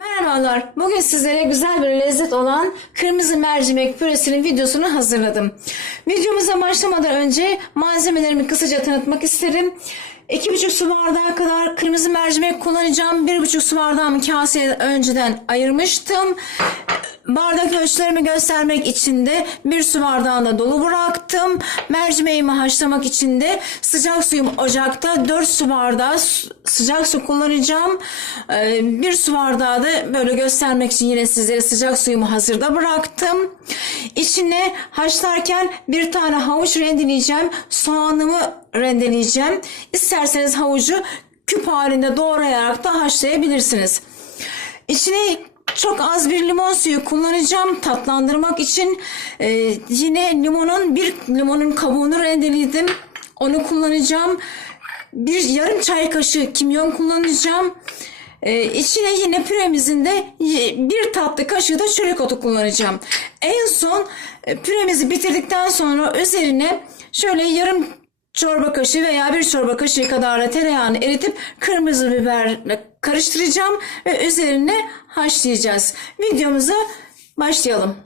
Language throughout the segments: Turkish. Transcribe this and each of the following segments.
Merhabalar. Bugün sizlere güzel bir lezzet olan kırmızı mercimek püresinin videosunu hazırladım. Videomuza başlamadan önce malzemelerimi kısaca tanıtmak isterim. 2,5 su bardağı kadar kırmızı mercimek kullanacağım. 1,5 su bardağımı kaseye önceden ayırmıştım. Bardak ölçülerimi göstermek için de bir su bardağında dolu bıraktım. Mercimeğimi haşlamak için de sıcak suyum ocakta 4 su bardağı sıcak su kullanacağım. Ee, Bir su bardağı da böyle göstermek için yine sizlere sıcak suyumu hazırda bıraktım. İçine haşlarken bir tane havuç rendeleyeceğim. Soğanımı rendeleyeceğim. İsterseniz havucu küp halinde doğrayarak da haşlayabilirsiniz. İçine çok az bir limon suyu kullanacağım tatlandırmak için. Ee, yine limonun bir limonun kabuğunu rendeledim. Onu kullanacağım. Bir yarım çay kaşığı kimyon kullanacağım. Ee, içine yine püremizin de bir tatlı kaşığı da çörek otu kullanacağım. En son e, püremizi bitirdikten sonra üzerine şöyle yarım çorba kaşığı veya bir çorba kaşığı kadar da tereyağını eritip kırmızı biberle karıştıracağım ve üzerine haşlayacağız. Videomuza başlayalım.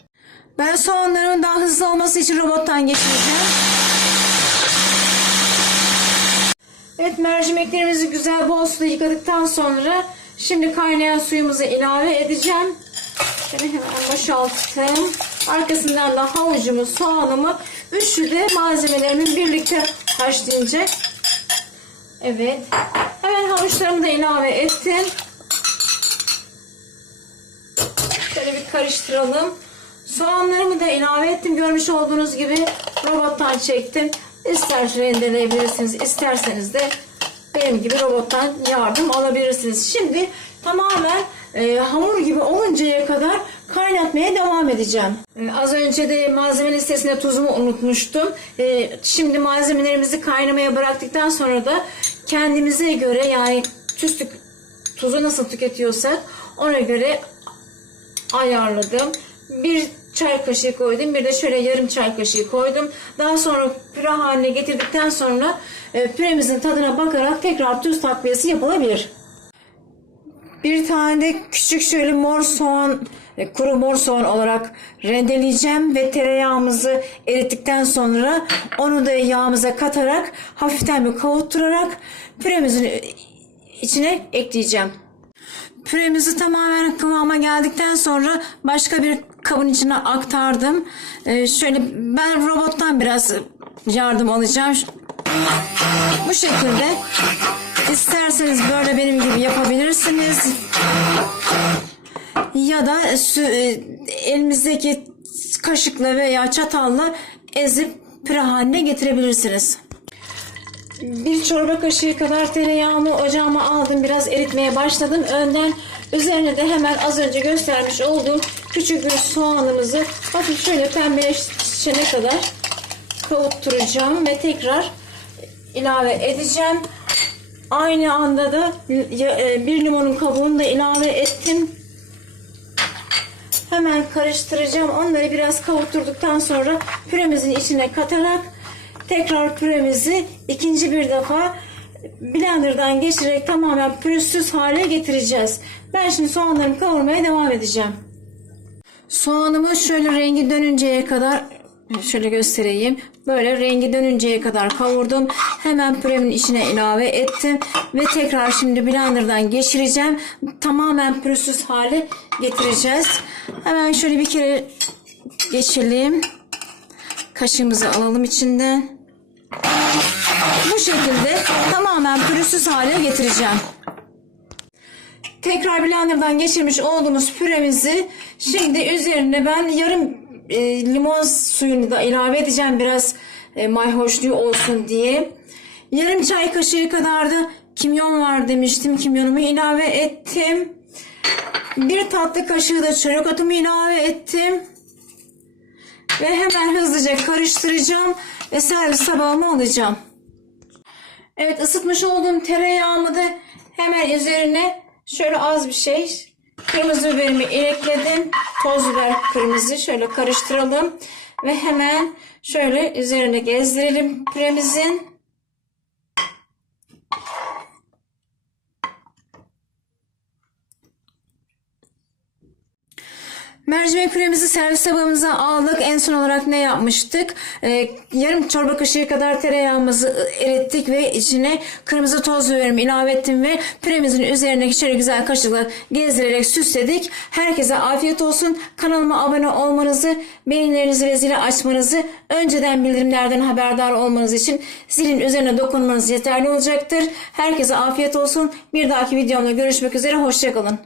Ben soğanların daha hızlı olması için robottan geçireceğim. Evet mercimeklerimizi güzel bol suda yıkadıktan sonra şimdi kaynayan suyumuzu ilave edeceğim. Şöyle hemen boşalttım. Arkasından da havucumu, soğanımı, üçü de malzemelerimin birlikte haşlayacak. Evet. Hemen havuçlarımı da ilave ettim. Şöyle bir karıştıralım. Soğanlarımı da ilave ettim. Görmüş olduğunuz gibi robottan çektim. İster rendeleyebilirsiniz, isterseniz de benim gibi robottan yardım alabilirsiniz. Şimdi tamamen e, hamur gibi oluncaya kadar kaynatmaya devam edeceğim. E, az önce de malzeme listesinde tuzumu unutmuştum. E, şimdi malzemelerimizi kaynamaya bıraktıktan sonra da kendimize göre yani tüstük tuzu nasıl tüketiyorsak ona göre ayarladım. Bir çay kaşığı koydum. Bir de şöyle yarım çay kaşığı koydum. Daha sonra püre haline getirdikten sonra e, püremizin tadına bakarak tekrar tuz takviyesi yapılabilir. Bir tane de küçük şöyle mor soğan, e, kuru mor soğan olarak rendeleyeceğim ve tereyağımızı erittikten sonra onu da yağımıza katarak hafiften bir kavutturarak püremizin e, içine ekleyeceğim. Püremizi tamamen kıvama geldikten sonra başka bir kabın içine aktardım. Ee, şöyle ben robottan biraz yardım alacağım. Bu şekilde isterseniz böyle benim gibi yapabilirsiniz. Ya da e, elimizdeki kaşıkla veya çatalla ezip püre haline getirebilirsiniz. Bir çorba kaşığı kadar tereyağımı ocağıma aldım. Biraz eritmeye başladım. Önden üzerine de hemen az önce göstermiş olduğum küçük bir soğanımızı hafif şöyle pembeleşene kadar kavutturacağım ve tekrar ilave edeceğim. Aynı anda da e, bir limonun kabuğunu da ilave ettim. Hemen karıştıracağım. Onları biraz kavutturduktan sonra püremizin içine katarak tekrar püremizi ikinci bir defa blenderdan geçirerek tamamen pürüzsüz hale getireceğiz. Ben şimdi soğanlarımı kavurmaya devam edeceğim. Soğanımı şöyle rengi dönünceye kadar şöyle göstereyim. Böyle rengi dönünceye kadar kavurdum. Hemen püremin içine ilave ettim. Ve tekrar şimdi blenderdan geçireceğim. Tamamen pürüzsüz hale getireceğiz. Hemen şöyle bir kere geçelim. Kaşığımızı alalım içinden. Bu şekilde tamamen pürüzsüz hale getireceğim. Tekrar blenderdan geçirmiş olduğumuz püremizi şimdi üzerine ben yarım e, limon suyunu da ilave edeceğim biraz e, mayhoşluğu olsun diye. Yarım çay kaşığı kadar da kimyon var demiştim. Kimyonumu ilave ettim. Bir tatlı kaşığı da çörek otumu ilave ettim. Ve hemen hızlıca karıştıracağım ve servis tabağıma alacağım. Evet ısıtmış olduğum tereyağımı da hemen üzerine şöyle az bir şey kırmızı biberimi ekledim. Toz biber kırmızı şöyle karıştıralım ve hemen şöyle üzerine gezdirelim püremizin. Mercimek püremizi servis tabağımıza aldık. En son olarak ne yapmıştık? Ee, yarım çorba kaşığı kadar tereyağımızı erittik ve içine kırmızı toz biberimi ilave ettim ve püremizin üzerine şöyle güzel kaşıkla gezdirerek süsledik. Herkese afiyet olsun. Kanalıma abone olmanızı, beğenilerinizi ve zili açmanızı, önceden bildirimlerden haberdar olmanız için zilin üzerine dokunmanız yeterli olacaktır. Herkese afiyet olsun. Bir dahaki videomda görüşmek üzere. Hoşçakalın.